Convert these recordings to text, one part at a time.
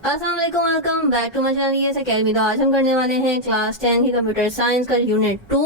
अस्सलाम वालेकुम, welcome back to my channel ये अकेडमी। तो आज हम करने वाले हैं क्लास 10 की कंप्यूटर साइंस का यूनिट 2,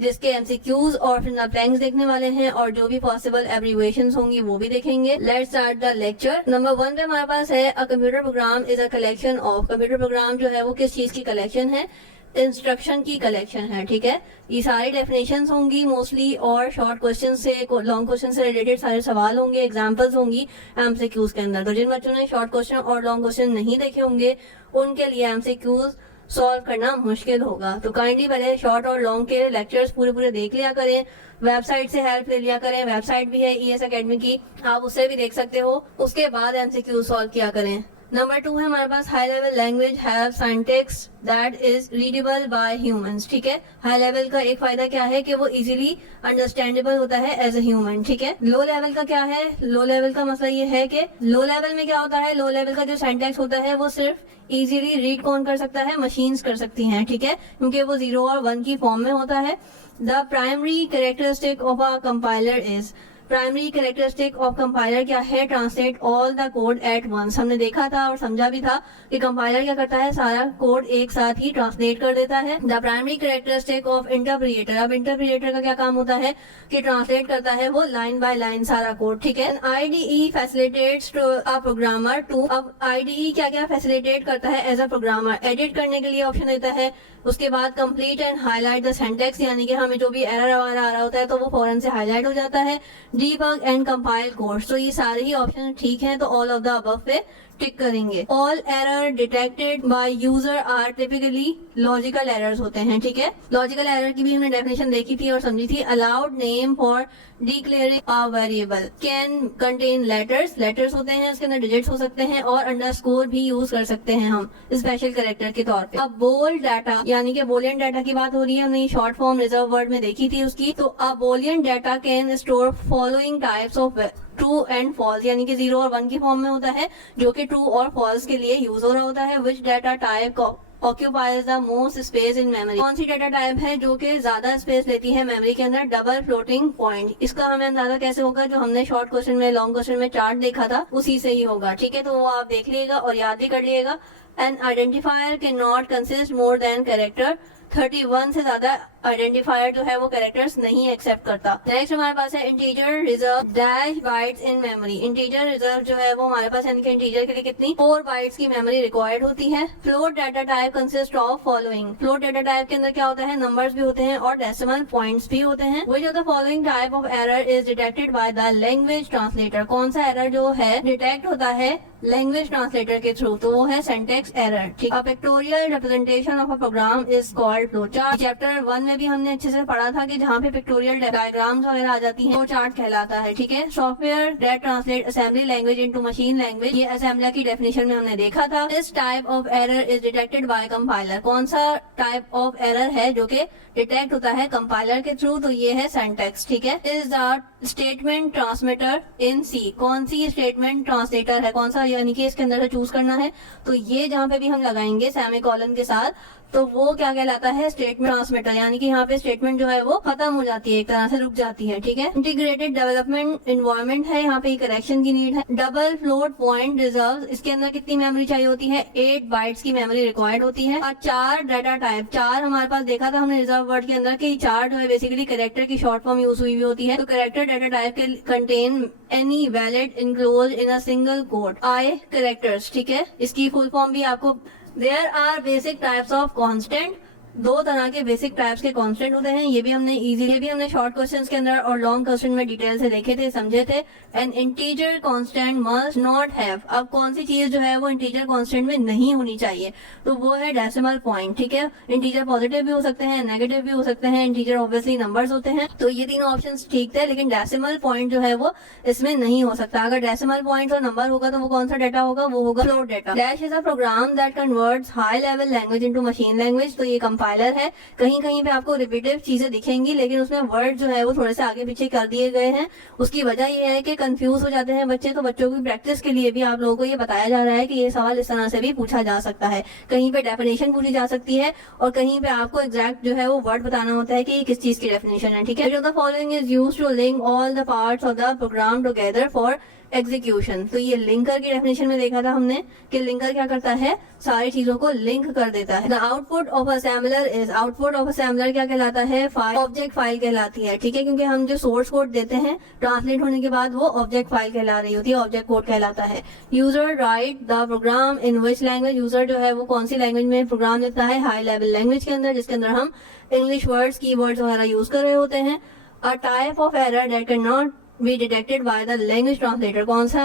जिसके एमसीक्यूज और फिर ब्लैंक्स देखने वाले हैं और जो भी पॉसिबल एब्रीविएशंस होंगी वो भी देखेंगे। Let's start the lecture. Number 1 पे हमारे पास है a computer program is a collection of. Computer program जो है वो किस चीज की कलेक्शन है? इंस्ट्रक्शन की कलेक्शन है। ठीक है, ये सारी डेफिनेशंस होंगी मोस्टली और शॉर्ट क्वेश्चन से लॉन्ग क्वेश्चन से रिलेटेड सारे सवाल होंगे, एग्जांपल्स होंगी एमसीक्यूज के अंदर। तो जिन बच्चों ने शॉर्ट क्वेश्चन और लॉन्ग क्वेश्चन नहीं देखे होंगे उनके लिए एमसीक्यूज सॉल्व करना मुश्किल होगा। तो काइंडली पहले शॉर्ट और लॉन्ग के लेक्चर्स पूरे देख लिया करें, वेबसाइट से हेल्प ले लिया करें। वेबसाइट भी है ईएस अकेडमी की, आप उससे भी देख सकते हो। उसके बाद एमसीक्यू सॉल्व किया करें। नंबर 2 है हमारे पास high level language have syntax that is readable by humans. ठीक है, हाई लेवल का एक फायदा क्या है कि वो इजीली अंडरस्टैंडेबल होता है एज अ ह्यूमन। ठीक है, लो लेवल का क्या है? लो लेवल का मसला ये है कि लो लेवल में क्या होता है, लो लेवल का जो सिंटैक्स होता है वो सिर्फ इजीली रीड कौन कर सकता है? मशीन्स कर सकती हैं। ठीक है, क्योंकि वो 0 और 1 की फॉर्म में होता है। The primary characteristic of a compiler is, primary characteristic of compiler क्या है? Translate all the code at once. हमने देखा था और समझा भी था कि कंपाइलर क्या करता है, सारा कोड एक साथ ही ट्रांसलेट कर देता है। द प्राइमरी कैरेक्टरिस्टिक ऑफ इंटरप्रिएटर, अब इंटरप्रिएटर का क्या काम होता है कि ट्रांसलेट करता है वो लाइन बाय लाइन सारा कोड। ठीक है, IDE facilitates a programmer to, अब आईडीई क्या क्या फैसिलिटेट करता है एज अ प्रोग्रामर? एडिट करने के लिए ऑप्शन देता है, उसके बाद complete and highlight the syntax, यानी कि हमें जो भी एरर आ रहा होता है तो वो फौरन से हाईलाइट हो जाता है। डीबग एंड कंपाइल कोड्स, तो ये सारे ही ऑप्शन ठीक हैं, तो ऑल ऑफ द अबव पे टिक करेंगे। All error detected by user are typically logical errors होते हैं। ठीक है, लॉजिकल एरर की भी हमने डेफिनेशन देखी थी और समझी थी। Allowed name for declaring a variable can contain letters, letters होते हैं उसके अंदर, डिजिट्स हो सकते हैं और अंडरस्कोर भी यूज कर सकते हैं हम स्पेशल कैरेक्टर के तौर पे। अब बोल्ड डाटा यानी कि बोलियन डाटा की बात हो रही है, हमने शॉर्ट फॉर्म रिजर्व वर्ड में देखी थी उसकी। तो a boolean data can store following types of true and false, यानी कि 0 और 1 की फॉर्म में होता है, जो कि ट्रू और फॉल्स के लिए यूज हो रहा होता है। Which data type occupies the most space in memory, कौन सी डाटा टाइप है जो कि ज्यादा स्पेस लेती है मेमोरी के अंदर? Double floating point. इसका हमें अंदाजा कैसे होगा? जो हमने शॉर्ट क्वेश्चन में लॉन्ग क्वेश्चन में चार्ट देखा था उसी से ही होगा। ठीक है, तो वो आप देख लीजिएगा और याद भी कर लीजिएगा। N identifier can not consist more than character, 31 से ज्यादा आइडेंटिफायर जो है वो कैरेक्टर्स नहीं एक्सेप्ट करता। नेक्स्ट हमारे पास है integer reserve dash bytes in memory. Integer reserve जो है वो हमारे पास, यानी कि इंटीजर के लिए कितनी 4 बाइट्स की मेमोरी रिक्वायर्ड होती है। Float data type consist of following, float data type के अंदर क्या होता है? नंबर्स भी होते हैं और डेसिमल पॉइंट्स भी होते हैं। Which of the following type of error is detected by the language translator, कौन सा एरर जो है डिटेक्ट होता है लैंग्वेज ट्रांसलेटर के थ्रू? तो वो है सिंटैक्स एरर। ठीक, a pictorial representation of a program is called flow chart. Chapter 1 में भी हमने अच्छे से पढ़ा था कि जहाँ पे पिक्टोरियल डायग्राम्स वगैरह आ जाती हैं वो चार्ट कहलाता है। ठीक है, software that translate assembly language into machine language, ये असेंबली की डेफिनेशन में हमने देखा था। This type of error is detected by compiler, कौन सा टाइप ऑफ एरर है जो कि डिटेक्ट होता है कंपाइलर के थ्रू? तो ये है सिंटैक्स। ठीक है, इज द स्टेटमेंट ट्रांसमीटर इन सी, कौन सी स्टेटमेंट ट्रांसलेटर है, कौन सा, यानी कि इसके अंदर से चूज करना है। तो ये जहाँ पे भी हम लगाएंगे सेमीकोलन के साथ, तो वो क्या कहलाता है? स्टेटमेंट ट्रांसमीटर, यानी कि यहाँ पे स्टेटमेंट जो है वो खत्म हो जाती है, एक तरह से रुक जाती है। ठीक है, इंटीग्रेटेड डेवलपमेंट इन्वायरमेंट है, यहाँ पे करेक्शन की नीड है। डबल फ्लोट पॉइंट रिजर्व, इसके अंदर कितनी मेमोरी चाहिए होती है? 8 बाइट्स की मेमोरी रिक्वायर्ड होती है। और 4 डाटा टाइप, 4 हमारे पास देखा था हमने रिजर्व वर्ड के अंदर कि 4 जो है बेसिकली कैरेक्टर की शॉर्ट फॉर्म यूज हुई होती है। तो कैरेक्टर डाटा टाइप के contain any valid enclose in a single quote आई कैरेक्टर्स। ठीक है, इसकी फुल फॉर्म भी आपको, there are basic types of constant, 2 तरह के बेसिक टाइप्स के कांस्टेंट होते हैं। ये भी हमने शॉर्ट क्वेश्चंस के अंदर और लॉन्ग क्वेश्चन में डिटेल से देखे थे, समझे थे। N integer constant must not have, अब कौन सी चीज जो है वो इंटीजर कांस्टेंट में नहीं होनी चाहिए? तो वो है डेसिमल पॉइंट। ठीक है, इंटीजर पॉजिटिव भी हो सकते हैं, नेगेटिव भी हो सकते हैं, इंटीजर ऑब्वियसली नंबर्स होते हैं। तो ये तीनों ऑप्शंस ठीक थे, लेकिन डेसिमल पॉइंट जो है वो इसमें नहीं हो सकता। अगर डेसिमल पॉइंट और नंबर होगा तो वो कौन सा डाटा होगा? वो होगा float data. Dash is a program that converts high level language into machine language, तो ये कंपाइलर है। कहीं कहीं पे आपको रिपीटिव चीजें दिखेंगी, लेकिन उसमें वर्ड जो है वो थोड़े से आगे पीछे कर दिए गए हैं। उसकी वजह ये है कि कंफ्यूज हो जाते हैं बच्चे, तो बच्चों की प्रैक्टिस के लिए भी आप लोगों को ये बताया जा रहा है कि ये सवाल इस तरह से भी पूछा जा सकता है। कहीं पे डेफिनेशन पूछी जा सकती है और कहीं पे आपको एग्जैक्ट जो है वो वर्ड बताना होता है कि ये किस चीज की डेफिनेशन है। ठीक है, जो the following is used to link all the parts of the program together for execution. तो ये लिंकर की डेफिनेशन में देखा था हमने कि लिंकर क्या करता है, सारी चीजों को लिंक कर देता है। The output of assembler is, output of assembler क्या कहलाता है, फाइल, ऑब्जेक्ट फाइल कहलाती है। ठीक है, क्योंकि हम जो सोर्स कोड देते हैं ट्रांसलेट होने के बाद वो ऑब्जेक्ट फाइल कहला रही होती है, ऑब्जेक्ट कोड कहलाता है। User write the program in which language, user जो है वो कौन सी लैंग्वेज में प्रोग्राम लिखता है, हाई लेवल लैंग्वेज के अंदर, जिसके अंदर हम इंग्लिश वर्ड्स, कीवर्ड्स वगैरह यूज कर रहे होते हैं। अ type of error that can not be detected by the language translator, कौन सा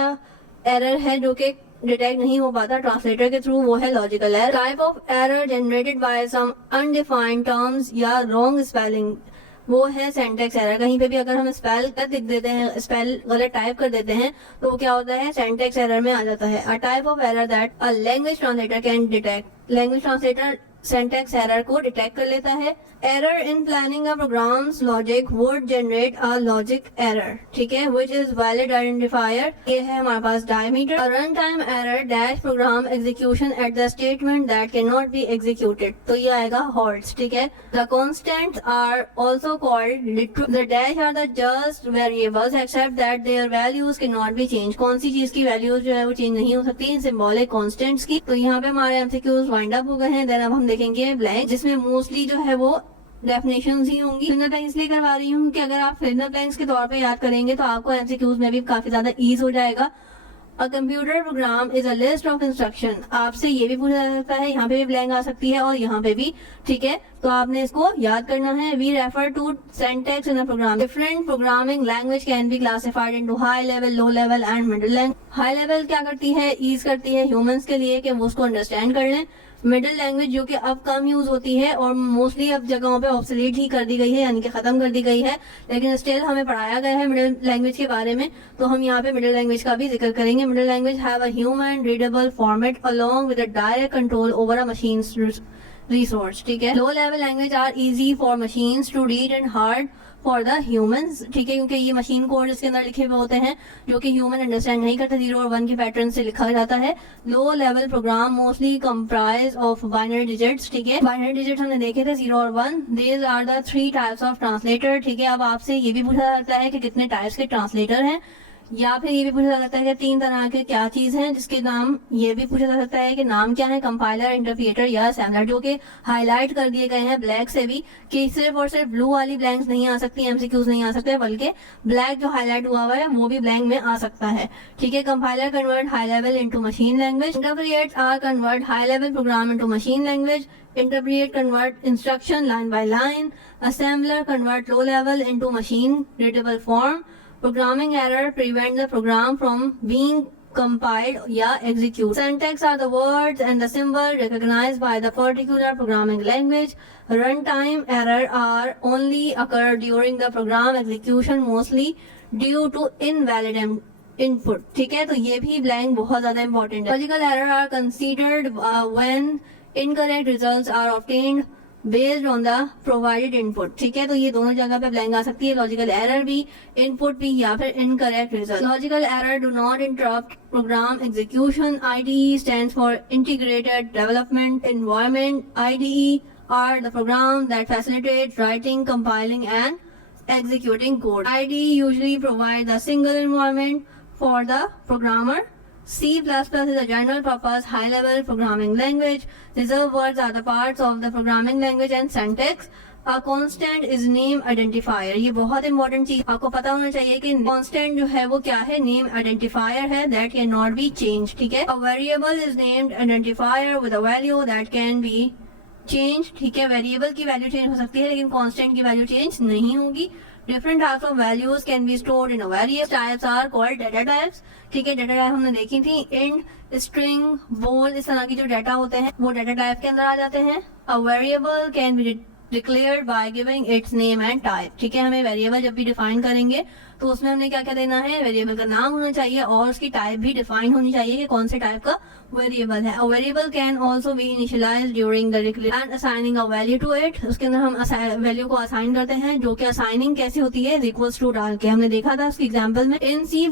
एरर है जो कि डिटेक्ट नहीं हो पाता ट्रांसलेटर के थ्रू, वो है logical error. Type of error generated by some undefined terms या रॉन्ग स्पेलिंग, वो है सिंटैक्स एरर। कहीं पे भी अगर हम स्पेल गलत लिख देते हैं, स्पेल गलत टाइप कर देते हैं, तो वो क्या होता है, सिंटैक्स एरर में आ जाता है। A type of error that a language translator can detect, language translator syntax error को डिटेक्ट कर लेता है। Error in planning a programs logic would generate a logic error, ठीक है, व्हिच इज वैलिड आइडेंटिफायर। ये है हमारे पास diameter. A run time error dash program execution at the statement that can not be executed, तो ये आएगा halts. ठीक है, the constants are also called literal, the dash are the just variables except that their values can not be change, कौन सी चीज की values जो है वो चेंज नहीं हो सकती, सिंबॉलिक कांस्टेंट्स की। तो यहाँ पे हमारे एमसीक्यूज वाइंड अप हो गए हैं। देन अब हम देखेंगे ब्लैंक, जिसमें मोस्टली जो है वो डेफिनेशंस ही होंगी। फिंगर ब्लैंक्स इसलिए करवा रही हूँ कि अगर आप फिंगर ब्लैंक्स के तौर पे याद करेंगे तो आपको एमसीक्यूज में भी काफी ज्यादा ईज हो जाएगा। A computer program is a list of instruction, आपसे ये भी पूछा जा सकता है, यहाँ पे भी ब्लैंक आ सकती है और यहाँ पे भी। ठीक है, तो आपने इसको याद करना है। We refer to syntax in a program, different programming language can be classified into high level, low level and middle language. High level क्या करती है, ईज करती है ह्यूमंस के लिए कि वो उसको अंडरस्टैंड कर लें। मिडिल लैंग्वेज जो कि अब कम यूज होती है और मोस्टली अब जगहों पे ऑब्सोलीट ही कर दी गई है, यानी कि खत्म कर दी गई है, लेकिन स्टिल हमें पढ़ाया गया है मिडिल लैंग्वेज के बारे में, तो हम यहाँ पे मिडिल लैंग्वेज का भी जिक्र करेंगे। Middle language have a human readable format along with a direct control over a machine resource. ठीक है, low level language are easy for machines to read and hard for the humans. ठीक है, क्योंकि ये मशीन कोड इसके अंदर लिखे हुए होते हैं जो कि ह्यूमन अंडरस्टैंड नहीं करते, 0 और 1 के पैटर्न से लिखा जाता है। Low level program mostly comprise of binary digits. ठीक है, बाइनरी डिजिट्स हमने देखे थे 0 और 1। These are the 3 types of translator. ठीक है, अब आपसे ये भी पूछा जाता है कि कितने टाइप्स के ट्रांसलेटर हैं, या फिर ये भी पूछा जा सकता है कि 3 तरह के क्या चीज हैं, जिसके नाम ये भी पूछा जा सकता है कि नाम क्या है, कंपाइलर, इंटरप्रिएटर या असेंबलर, जो कि हाईलाइट कर दिए गए हैं ब्लैक से भी, कि सिर्फ और सिर्फ ब्लू वाली ब्लैंक्स नहीं आ सकती, एमसीक्यूज नहीं आ सकते, बल्कि ब्लैक जो हाईलाइट हुआ हुआ है वो भी ब्लैंक में आ सकता है। ठीक है, compiler convert high level into machine language, interprets are convert high level program into machine language, interpret convert instruction line by line, assembler convert low level into machine readable form, programming error prevent the program from being compiled या execute. Syntax are the words and the symbol recognized by the particular programming language. Runtime error are only occur during the program execution, mostly due to invalid input. ठीक है, तो ये भी blank बहुत ज्यादा important है। Logical error are considered when incorrect results are obtained based on the provided input. ठीक है, तो ये दोनों जगह पे ब्लैंक आ सकती है, लॉजिकल एरर भी, इनपुट भी, या फिर incorrect result. Logical error do not interrupt program execution. IDE stands for Integrated Development Environment. IDE are the program that facilitates writing, compiling and executing code. IDE usually provides a single environment for the programmer. C++ is a general purpose high level programming language. Reserved words are the parts of the programming language and syntax. A constant is name identifier. ये बहुत important चीज आपको पता होना चाहिए कि constant जो है वो क्या है, name identifier है, that cannot be changed. ठीक है, a variable is named identifier with a value that can be changed. ठीक है, वेरिएबल की वैल्यू चेंज हो सकती है लेकिन कांस्टेंट की वैल्यू चेंज नहीं होगी। Different types of values can be stored in a various types are called data types. ठीक है, डेटा टाइप हमने देखी थी, इंट, स्ट्रिंग, बोल, इस तरह की जो डाटा होते हैं वो डाटा टाइप के अंदर आ जाते हैं। अ variable can be declared by giving it's name and type. ठीक है, हमें वेरिएबल जब भी डिफाइन करेंगे तो उसमें हमने क्या क्या देना है, वेरिएबल का नाम होना चाहिए और उसकी टाइप भी डिफाइन होनी चाहिए कि कौन से टाइप का वेरिएबल है। A variable can also be initialised during the declaration and assigning a value to it. उसके अंदर हम वैल्यू को असाइन करते हैं, जो कि असाइनिंग कैसे होती है, इक्वल्स टू डाल के, हमने देखा था उसकी एग्जांपल में। In C++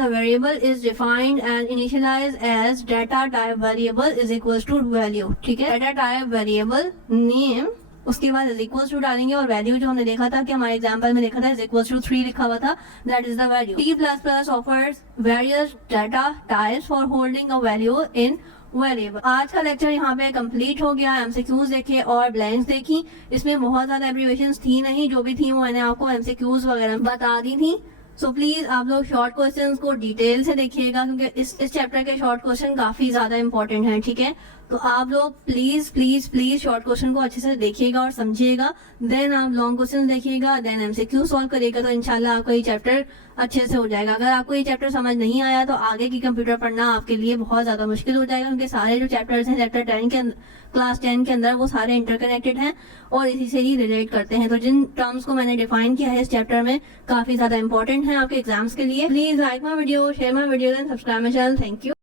a variable is defined and initialised as data type variable is equals to value. ठीक है, डाटा टाइप वेरिएबल नेम उसके बाद इज इक्वल टू डालेंगे और वैल्यू जो हमने देखा था कि हमारे एग्जांपल में देखा था इज इक्वल टू 3 लिखा हुआ था, that is the value. C++ offers various data types for holding a value in variable. आज का लेक्चर यहाँ पे कंप्लीट हो गया। एमसीक्यूज देखे और ब्लैंक्स देखी, इसमें बहुत ज्यादा एब्रिविएशंस थी नहीं, जो भी थी वो मैंने आपको एमसीक्यूज वगैरह बता दी थी। सो प्लीज आप लोग शॉर्ट क्वेश्चंस को डिटेल से देखिएगा, क्योंकि इस चैप्टर के शॉर्ट क्वेश्चन काफी ज्यादा इंपॉर्टेंट हैं, ठीक है। तो आप लोग please please please short question को अच्छे से देखिएगा और समझिएगा, देन आप लॉन्ग क्वेश्चन देखिएगा, देन एमसीक्यू सॉल्व करिएगा, तो इंशाल्लाह आपका ये चैप्टर अच्छे से हो जाएगा। अगर आपको ये चैप्टर समझ नहीं आया तो आगे की कंप्यूटर पढ़ना आपके लिए बहुत ज्यादा मुश्किल हो जाएगा, क्योंकि सारे जो चैप्टर्स हैं चैप्टर 10 के क्लास 10 के अंदर वो सारे इंटरकनेक्टेड हैं और इसी से ही रिलेट करते हैं। तो जिन टर्म्स को मैंने डिफाइन किया है इस चैप्टर में काफी ज्यादा इंपॉर्टेंट है आपके एग्जाम्स के लिए। Please like my video, share my video and subscribe my channel. Thank you.